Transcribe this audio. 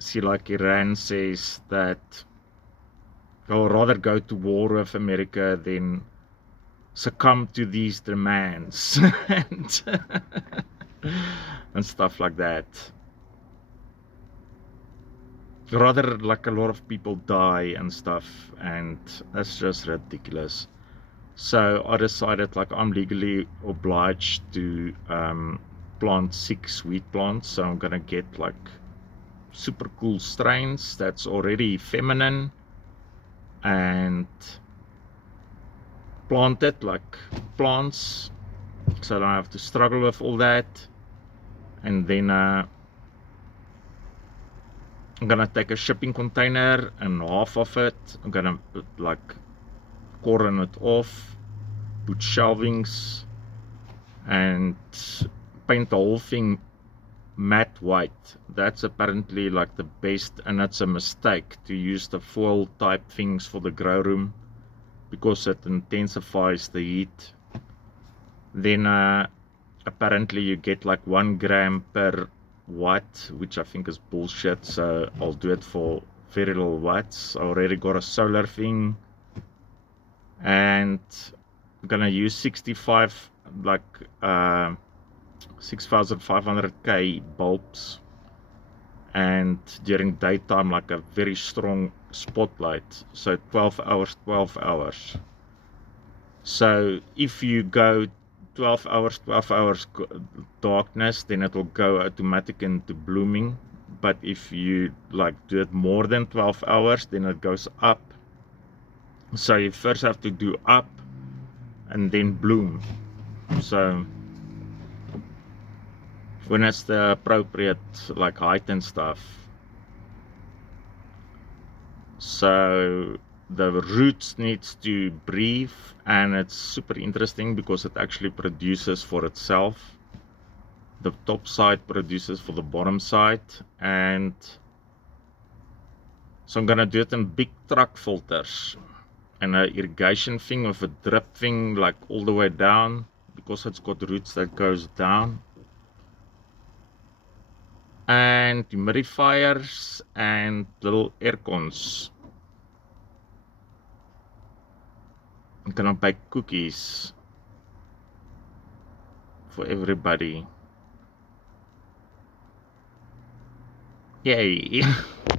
see, like Iran says that they'll rather go to war with America than succumb to these demands and, and stuff like that. Rather, like, a lot of people die and stuff, and that's just ridiculous. So I decided, like, I'm legally obliged to plant 6 wheat plants. So I'm gonna get like super cool strains that's already feminine and plant it like plants, so I don't have to struggle with all that. And then I'm gonna take a shipping container and half of it I'm gonna put, like, cordon it off, put shelvings, and paint the whole thing matte white. That's apparently like the best, and it's a mistake to use the foil type things for the grow room because it intensifies the heat. Then apparently you get like 1 gram per watt, which I think is bullshit, so I'll do it for very little watts. I already got a solar thing, and I'm gonna use 65 like 6500K bulbs, and during daytime like a very strong spotlight, so 12 hours. So if you go 12 hours darkness, then it will go automatic into blooming. But if you like do it more than 12 hours, then it goes up. So you first have to do up and then bloom. So when it's the appropriate like height and stuff. So the roots needs to breathe, and it's super interesting because it actually produces for itself. The top side produces for the bottom side, and so I'm gonna do it in big truck filters and an irrigation thing with a drip thing like all the way down, because it's got roots that goes down, and humidifiers and little air cons. I'm gonna bake cookies for everybody. Yay!